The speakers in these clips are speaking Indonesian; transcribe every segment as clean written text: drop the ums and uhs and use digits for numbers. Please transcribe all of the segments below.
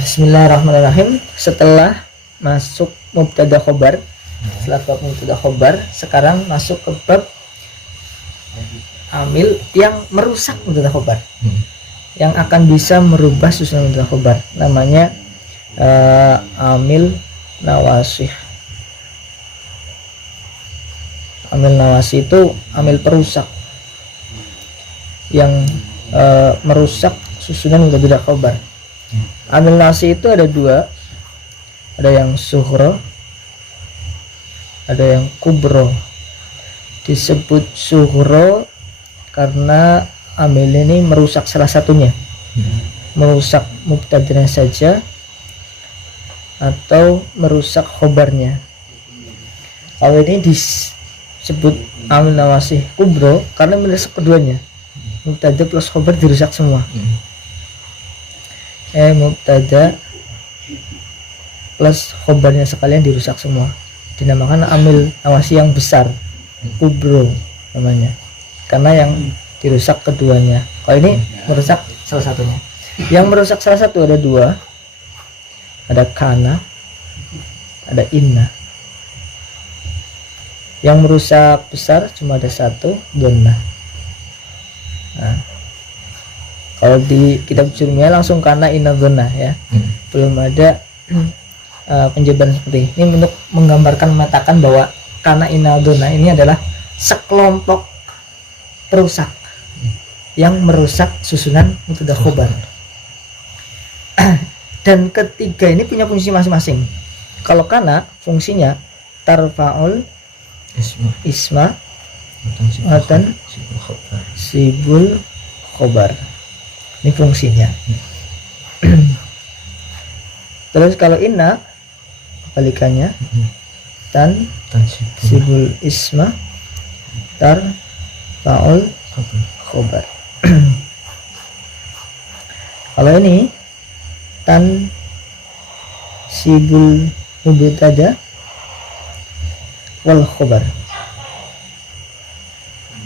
Bismillahirrahmanirrahim. Setelah masuk mubtada khobar, setelah bab mubtada khobar, sekarang masuk ke bab amil yang merusak mubtada khobar, yang akan bisa merubah susunan mubtada khobar. Namanya amil nawasih. Amil nawasih itu amil perusak yang merusak susunan mubtada khobar. Amil nawasih itu ada dua, ada yang sughra, ada yang kubro. Disebut sughra karena amil ini merusak salah satunya, merusak mubtadanya saja atau merusak khobarnya. Kalau ini disebut amil nawasih kubro karena merusak keduanya, mubtada plus khobar dirusak semua. Mubtada plus khobarnya sekalian dirusak semua, dinamakan amil nawasih yang besar, kubro namanya, karena yang dirusak keduanya. Kalau ini merusak salah satunya. Yang merusak salah satu ada dua, ada kana, ada inna. Yang merusak besar cuma ada satu, donna. Nah, kalau di kitab jurumiyah langsung kana inna donna ya. Belum ada penjabaran seperti ini untuk menggambarkan, mengatakan bahwa kana inna donna ini adalah sekelompok perusak yang merusak susunan mubtada khobar. Dan ketiga ini punya fungsi masing-masing. Kalau kana fungsinya tarfa'ul isma dan sibul khobar. Ini fungsinya. Terus kalau inna kebalikannya, tan sibul isma tar faul khobar. Kalau ini tan sibul mubtada wal khobar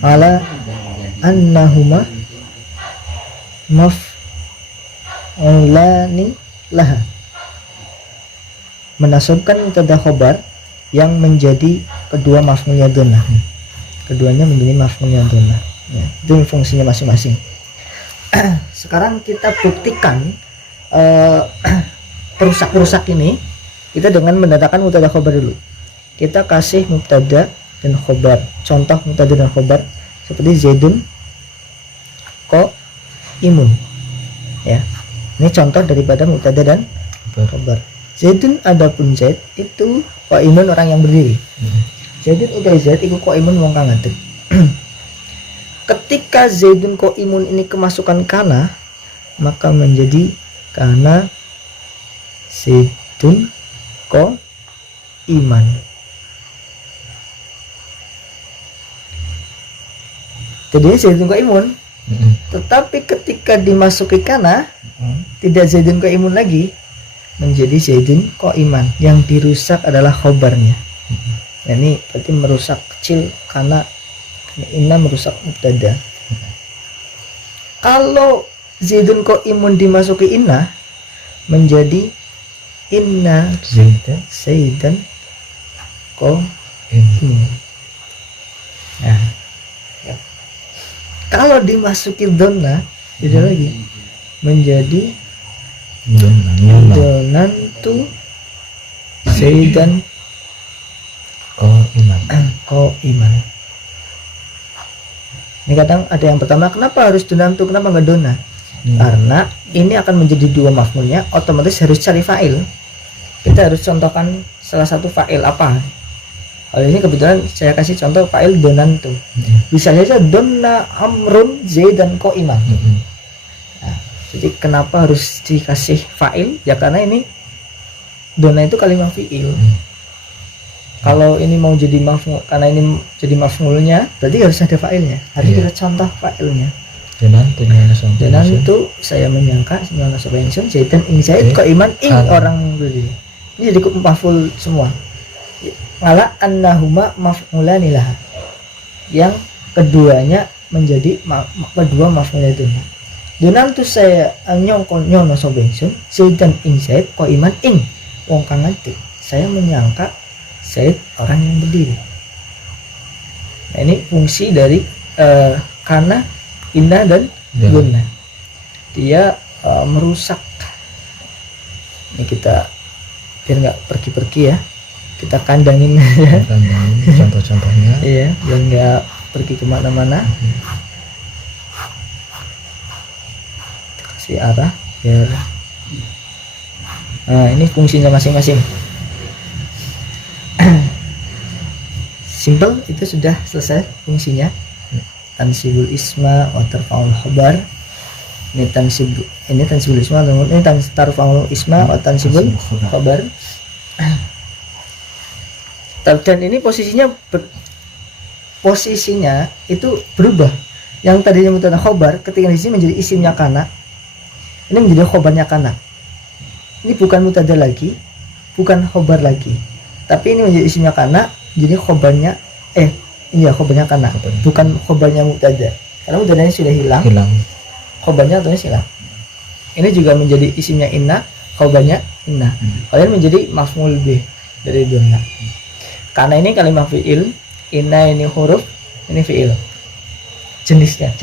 ala annahuma maf'ulani laha, menasabkan mubtada khobar yang menjadi kedua maf'ulnya donna, keduanya menjadi maf'ulnya donna ya, itu fungsinya masing-masing. Sekarang kita buktikan perusak-perusak ini kita dengan mendatangkan mubtada khobar dulu. Kita kasih mubtada dan khobar, contoh mubtada dan khobar seperti zaidun ko imun ya. Ini contoh daripada mubtada dan khobar. Zaidun adapun zaid itu qaimun, orang yang berdiri. Zaidun udah zaid iku qaimun wong kang ngadeg. Ketika zaidun qaimun ini kemasukan kana, maka menjadi kana zaidun qaiman. Jadi zaidun qaimun. Tetapi ketika dimasuki kana, tidak zaidun qaimun lagi, menjadi zaidun qaiman. Yang dirusak adalah khobarnya. Nah, ini berarti merusak kecil karena inna merusak mubtada. Kalau zaidun qaimun dimasuki inna, menjadi inna zaidan qaimun. Nah, kalau dimasuki donna, beda lagi, menjadi donantu zaidan qaiman. Ini kadang ada yang pertama, kenapa harus donantu, kenapa nggak dona? Karena ini akan menjadi dua maf'ulnya, otomatis harus cari fa'il. Kita harus contohkan salah satu fa'il apa. Kalau ini kebetulan saya kasih contoh fa'il donantu. Bisa saja donna amrun zaidan qaiman. Nah, jadi kenapa harus dikasih fa'il? Ya karena ini donna itu kalimat fi'il. Kalau ini mau jadi maf'ul, karena ini jadi maf'ulnya, berarti harus ada fa'ilnya. Harus kita contoh fa'ilnya. Donantu saya menyangka sembilan suspension zaidan ing zaid qaiman ing orang berdiri. Ini jadi maf'ul semua. Ngala annahuma maf'ulani laha, yang keduanya menjadi kedua maf'ulnya itu. Donan tu saya nyongkon nyono sobengsun Zaidan ing Zaid ko iman ing wong kang ngadeg. Saya menyangka Zaid orang yang berdiri. Nah, ini fungsi dari kana, inna dan gunna. Dia merusak. Ini kita biar nggak pergi-pergi ya, kita kandangin aja. Contoh-contohnya. Iya, biar nggak pergi kemana-mana. Kita kasih arah biar. Nah, ini fungsinya masing-masing. Simple, itu sudah selesai fungsinya. Tansibul isma wa tarfa'ul khabar. Ini tansibul isma, ini tarfa'ul isma wa tansibul khabar. Dan ini posisinya itu berubah. Yang tadinya mubtada khabar ketika di sini menjadi isimnya kana. Ini menjadi khabarnya kana. Ini bukan mubtada lagi, bukan khabar lagi. Tapi ini menjadi isimnya kana, jadi khobarnya khobarnya kana, bukan khobarnya mubtada. Karena mubtadanya sudah hilang. Khobarnya atau hilang. Ini juga menjadi isimnya inna, khobarnya inna. Kalian menjadi maf'ul bih dari donna. Karena ini kalimat fi'il, inna ini huruf, ini fi'il. Jenisnya.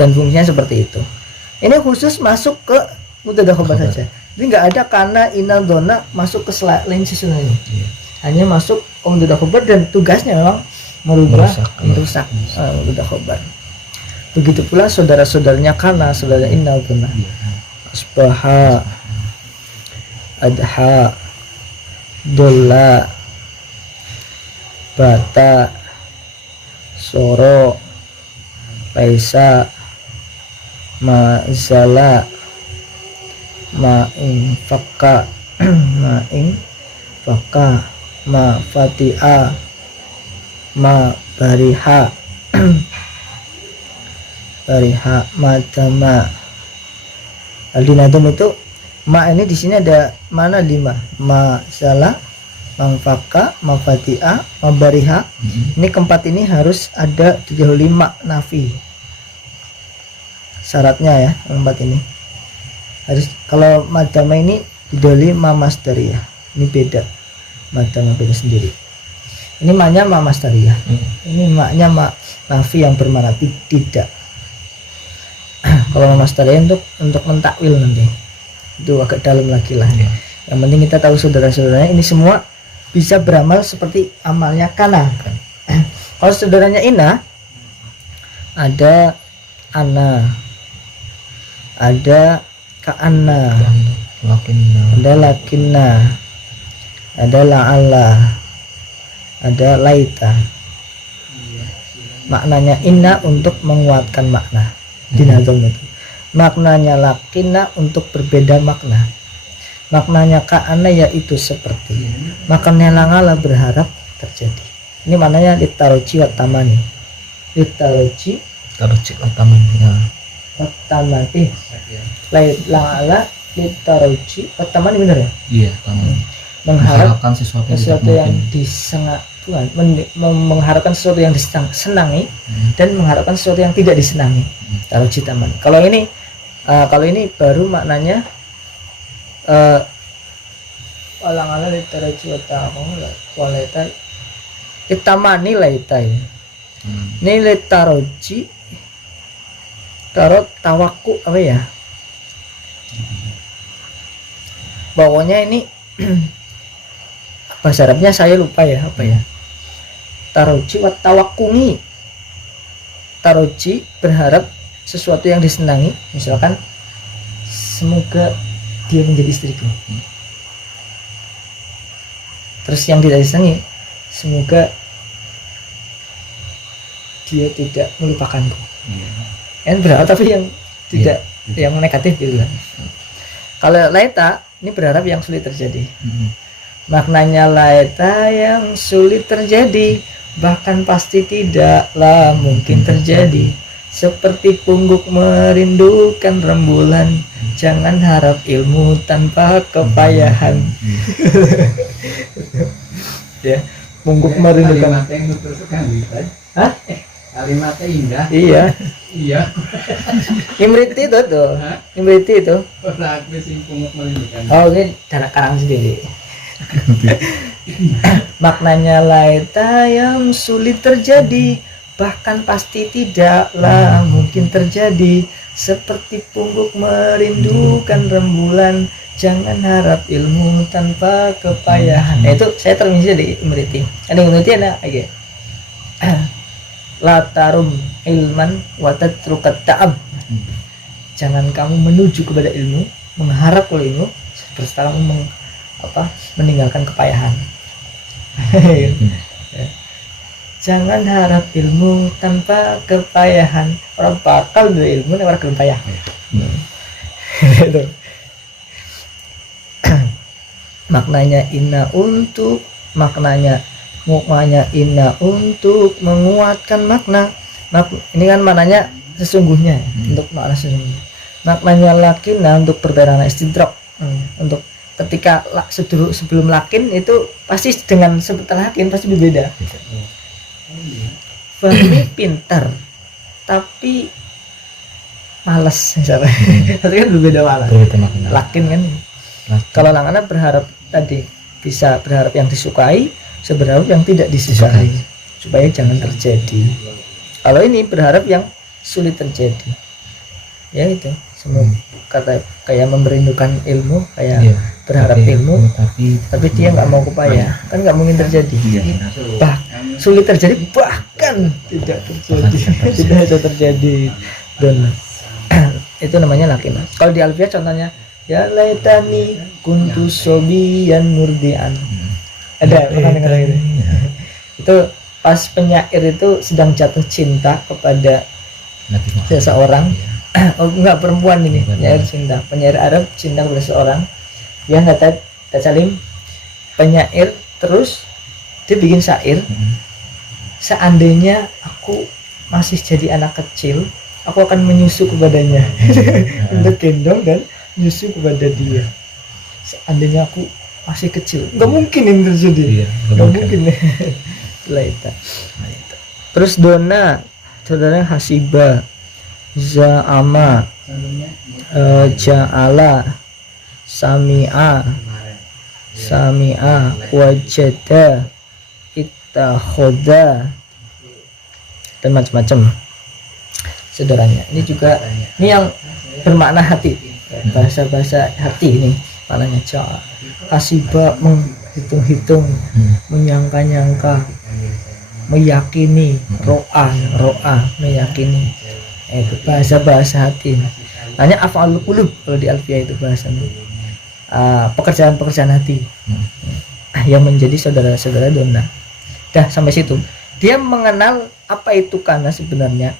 Dan fungsinya seperti itu. Ini khusus masuk ke mubtada khobar saja. Jadi nggak ada karena inna donna masuk ke lain susunan ini. Hanya masuk ke mubtada khobar dan tugasnya memang merusak mubtada khobar. Begitu pula saudara-saudaranya kana, saudara inna donna. Asbaha, adha, dolla, bata, soro, laisa, mazala, ma'ing fakka, ma'ing fakka, ma fati'a, ma bariha, bariha, madama. Al-dinadum itu ma ini di sini ada mana 5, ma salah, ma fakka, ma fati'a, ma bariha. Ini keempat ini harus ada 75 nafi. Syaratnya ya, keempat ini harus. Kalau madama ini didoli ma masdariyah, ini beda. Madama beda sendiri. Ini maknya ma masdariyah, ini maknya ma nafi yang bermakna tidak. Kalau ma masdariyah untuk mentakwil nanti itu agak dalam lagi lah. Yang penting kita tahu saudara-saudaranya ini semua bisa beramal seperti amalnya kana. Kalau saudaranya ina ada ana, ada ka'anna, ada lakinna, ada la'alla, ada laita. Maknanya inna untuk menguatkan makna dinazum itu. Maknanya lakinna untuk berbeda makna. Maknanya ka'anna yaitu seperti. Maknanya la'alla berharap terjadi. Ini maknanya litaroji wa tamani. Litaroji wa tamani. Tamani la'ala litaroji tamani, benar ya? Iya, tamani. Mengharapkan sesuatu yang disenangi Tuhan, mengharapkan sesuatu yang disenangi dan mengharapkan sesuatu yang tidak disenangi. Taroji tamani. Kalau ini baru maknanya la'ala litaroji wa tamani litamani laitai. Ini litaroji tarot tawaku apa ya, pokoknya ini bahasa Arabnya saya lupa ya apa ya. Taroji wa tawakungi. Taroji berharap sesuatu yang disenangi, misalkan semoga dia menjadi istriku. Terus yang tidak disenangi, semoga dia tidak melupakanku. Yang berharap tapi yang tidak, yang negatif gitu kan. Kalau laita ini berharap yang sulit terjadi. Maknanya laita yang sulit terjadi, bahkan pasti tidaklah mungkin terjadi. Seperti pungguk merindukan rembulan, jangan harap ilmu tanpa kepayahan. Ya, pungguk merindukan. Hah? Kalimatnya indah. Iya. Iya. Imriti itu tuh. Hah? Imriti itu. Ora aku sing pungut melindukan. Oh, ini cara karang sendiri. Maknanya laita yang sulit terjadi, bahkan pasti tidaklah mungkin terjadi, seperti pungguk merindukan rembulan, jangan harap ilmu tanpa kepayahan. Nah, itu saya termisi dari Imriti. Ada Imriti ada oke. La tarum ilman wa tatrukat ta'ab. Jangan kamu menuju kepada ilmu, mengharap ke ilmu, seperti kamu meninggalkan kepayahan. Jangan harap ilmu tanpa kepayahan. Orang bakal dari ilmu orang gelem payah. Gitu. Maknanya inna untuk menguatkan makna. Ini kan maknanya sesungguhnya untuk makna sesungguhnya. Maknanya lakina untuk perbedaan istidrak. Untuk ketika sebelum lakin itu pasti dengan setelah lakin pasti berbeda. Fahmi pintar tapi malas misalnya. Itu kan berbeda malas. Lakin kan. Kalau langana berharap tadi bisa berharap yang disukai, berharap yang tidak disukai supaya jangan terjadi. Kalau ini berharap yang sulit terjadi. Ya itu semua kata kayak merindukan ilmu, kayak berharap ilmu tapi dia nggak mau upaya, kan nggak mungkin terjadi. Sulit terjadi bahkan tidak terjadi. Tidak bisa terjadi. Dan itu namanya lakin. Kalau di Alfiah contohnya ya laitani kuntu sobiyan murdian. Ada pernah dengar gitu? Itu pas penyair itu sedang jatuh cinta kepada seseorang. Oh enggak, perempuan ini penyair cinta, penyair Arab cinta kepada seseorang, dia kata Salim penyair, terus dia bikin syair. Seandainya aku masih jadi anak kecil, aku akan menyusu kepadanya. Untuk gendong dan menyusu kepada dia. Seandainya aku masih kecil, nggak mungkin ini terjadi. Nggak mungkin. Terus dona saudara hasiba, za'ama, ja'ala, sami'a, wajada, ittakhadha, dan macam-macam saudaranya. Ini juga ini yang bermakna hati, bahasa-bahasa hati ini maknanya. Hasiba menghitung-hitung, menyangka-nyangka, meyakini, ro'a meyakini. Itu bahasa-bahasa hati. Hanya af'alul qulub kalau di Alfiah itu bahasanya. Pekerjaan-pekerjaan hati yang menjadi saudara-saudara dona. Dah sampai situ. Dia mengenal apa itu kana sebenarnya,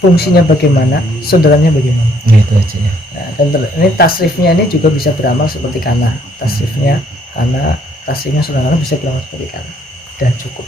fungsinya bagaimana, saudaranya bagaimana. Itu aja ya. Nah, dan ini tasrifnya ini juga bisa beramal seperti kana. Tasrifnya kana, tasrifnya saudara bisa beramal seperti kana. Dan cukup.